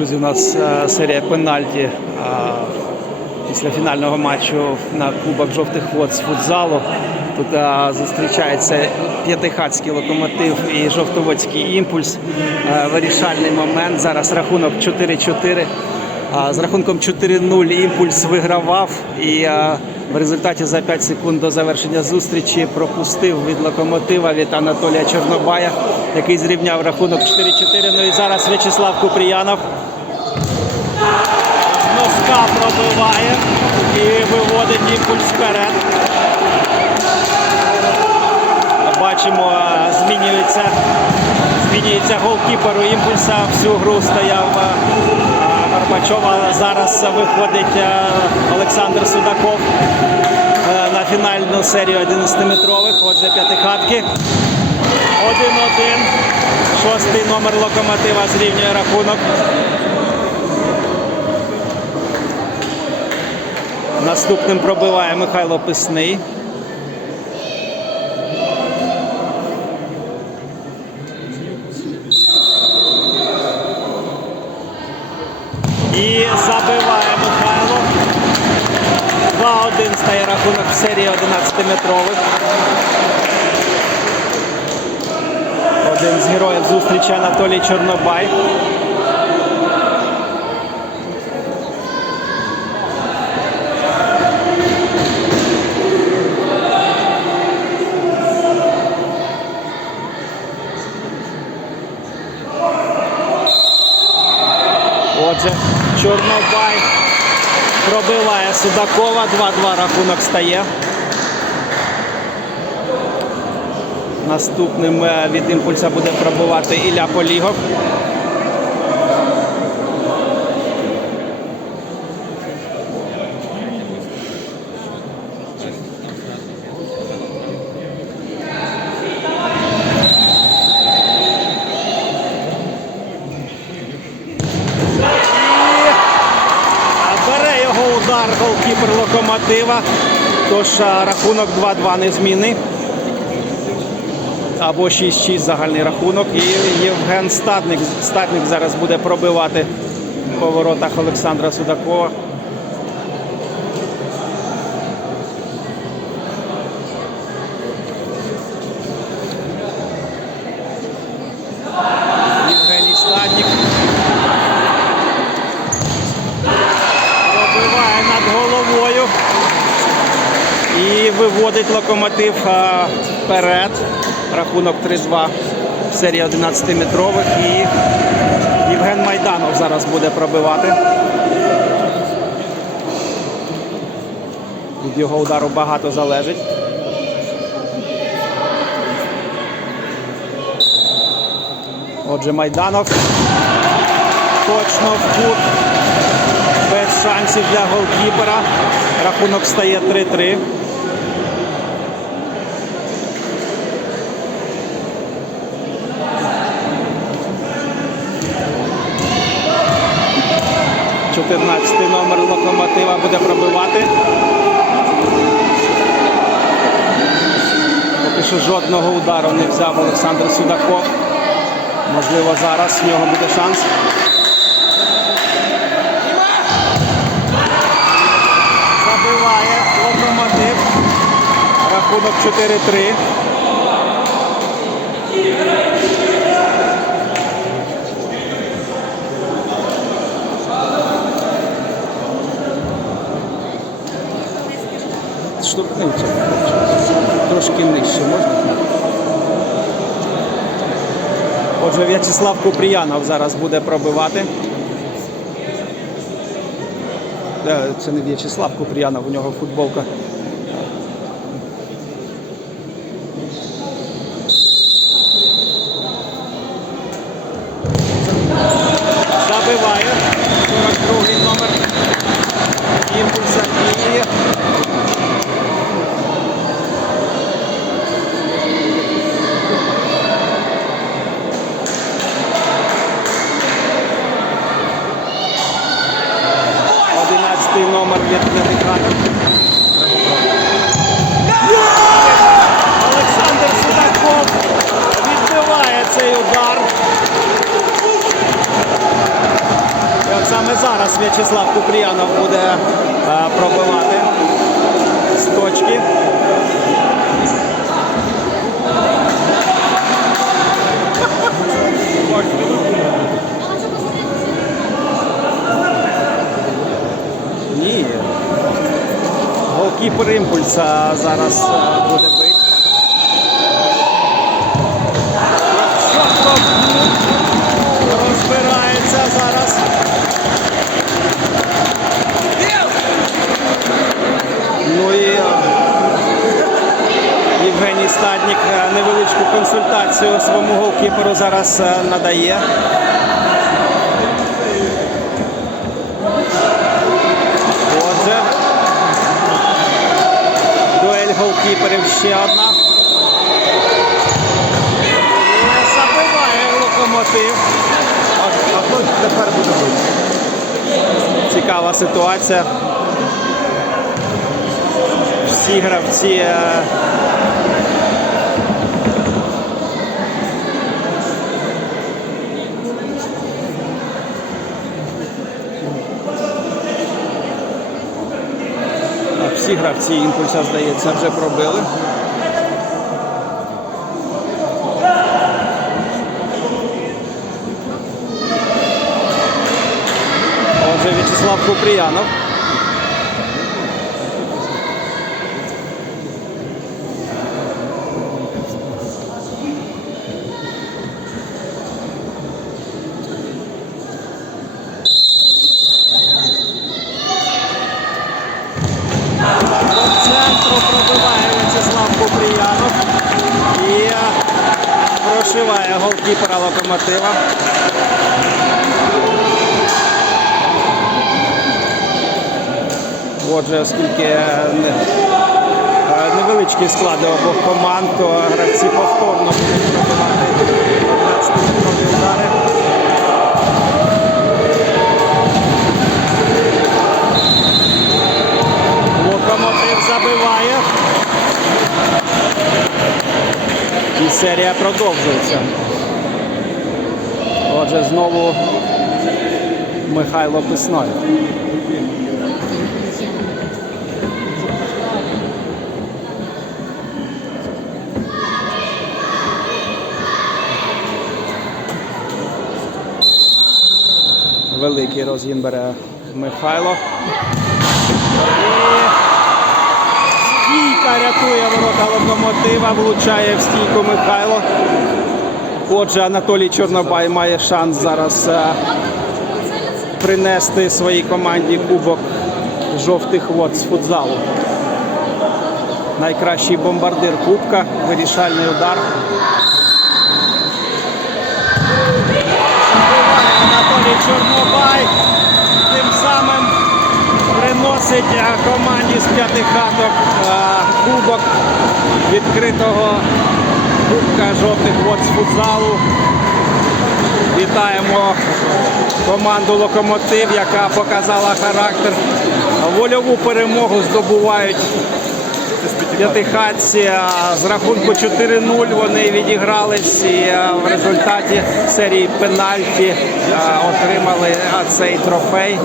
Друзі, у нас е, серія пенальті е, після фінального матчу на Кубок жовтих вод з футзалу. Тут е, зустрічається п'ятихатський локомотив і жовтоводський імпульс. Вирішальний момент. Зараз рахунок 4-4. З рахунком 4-0 імпульс вигравав і в результаті за 5 секунд до завершення зустрічі пропустив від локомотива від Анатолія Чорнобая, який зрівняв рахунок 4-4. Ну і зараз В'ячеслав Купріянов носка пробиває і виводить імпульс вперед. Бачимо, змінюється, змінюється голкіпер у імпульса. Всю гру стояв Горбачов. А Зараз виходить Олександр Судаков е, на фінальну серію 11-метрових. Отже, п'ятихатки. 1-1. Шостий номер локомотива зрівнює рахунок. Наступним пробиває Михайло Писний. І забиває Михайло. 2-1 стає рахунок в серії 11-метрових. Один з героїв зустрічі Анатолій Чорнобай. Отже, Чорнобай пробиває Судакова. 2-2 рахунок стає. Наступним е, від імпульса буде пробувати Ілля Полігов. А Бере його удар голкіпер локомотива. Тож рахунок 2-2 незмінний. Або 6-6 загальний рахунок. І Євген Статник, Статник зараз буде пробивати по воротах Олександра Судакова. Виводить локомотив вперед. Рахунок 3-2 в серії 11-метрових. І Євген Майданов зараз буде пробивати. Від його удару багато залежить. Отже, Майданов точно в кут без шансів для голкіпера. Рахунок стає 3-3. Чотирнадцятий номер локомотива буде пробивати. Поки що жодного удару не взяв Олександр Судаков. Можливо, зараз в нього буде шанс. Забиває локомотив. Рахунок 4-3. Штурхнувся. Трошки нижче можна. Отже, В'ячеслав Купріянов зараз буде пробивати. Е, Це не В'ячеслав Купріянов, у нього футболка. Забиває 42 номер імпульса і Одинадцятий номер від П'ятихаток. Олександр Судаков відбиває цей удар. Зараз В'ячеслав Купріянов буде е, пробивати з точки. Ні. Голкіпер імпульса зараз е, буде консультацію своєму голкіперу зараз е, надає. Отже, дуель голкіперів ще одна. І Забиває локомотив. А, хто тепер буде бити? Цікава ситуація. Всі гравці. Всі гравці імпульса, здається, вже пробили. Отже, В'ячеслав Купріянов. В'ячеслав і е, прошиває голкіпера локомотива. Отже, оскільки е, е, невеличкі склади обох команд, то гравці повторно будуть серія продовжується. Отже, знову Михайло Писной. Великий розгін бере Михайло. І рятує ворота локомотива, влучає в стійку Михайло. Отже, Анатолій Чорнобай має шанс зараз е, принести своїй команді кубок жовтих вод з футзалу. Найкращий бомбардир Кубка, вирішальний удар. Анатолій Чорнобай. Е, команді з п'яти хаток е, кубок відкритого Кубка жовтих вод з футзалу. Вітаємо команду Локомотив, яка показала характер. Вольову перемогу здобувають п'ятихатці. З рахунку 4-0 вони відігрались і в результаті серії пенальті отримали цей трофей.